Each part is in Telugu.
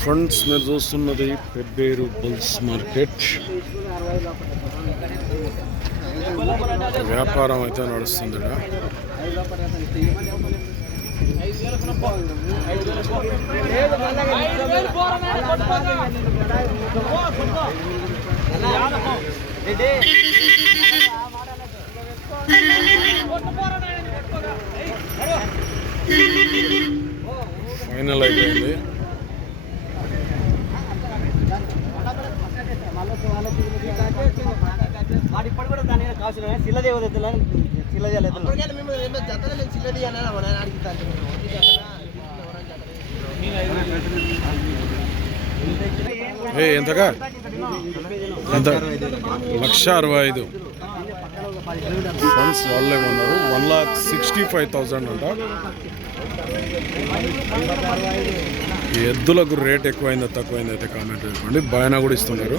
ఫ్రెండ్స్ మీరు చూస్తున్నది పెబ్బేరు బుల్స్ మార్కెట్. వ్యాపారం అయితే నడుస్తుంది ఫైనల్ అయిపోయింది. వాడు ఇప్పుడు కూడా దాని మీద కావాల్సిన శిలదేవత శిలదేవత ఏ ఎంతగా ఎంత? లక్ష అరవై ఐదు. ఫండ్స్ వాళ్ళే ఉన్నారు one lakh sixty five thousand అంట. ఎద్దులకు రేట్ ఎక్కువైందా తక్కువైందా అయితే కామెంట్ చేసుకోండి బాయన కూడా ఇస్తున్నారు.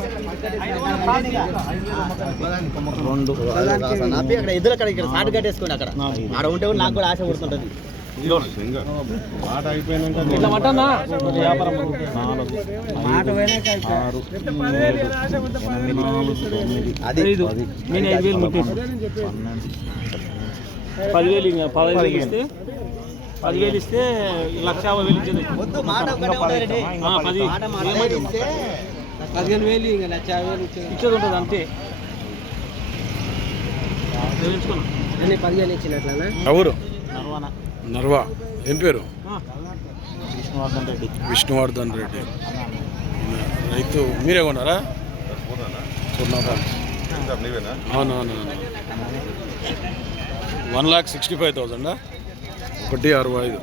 పదివేలు పదహైదు పదివేలు ఇస్తే లక్ష యాభై వేలు ఇచ్చేది. పది పదిహేను వేలు ఇంకా లక్ష యాభై వేలు ఇచ్చేది. ఉంటుంది అంతే. అన్ని పదిహేను ఇచ్చినట్లనా? ఎవరు? నర్వానా. నర్వా. ఏం పేరు? విష్ణువర్ధన్ రెడ్డి. విష్ణువర్ధన్ రెడ్డి. రైతు మీరే కొన్నారా? అవునవును వన్ లాక్ సిక్స్టీ ఫైవ్ థౌజండా? ఒకటి అరవై ఐదు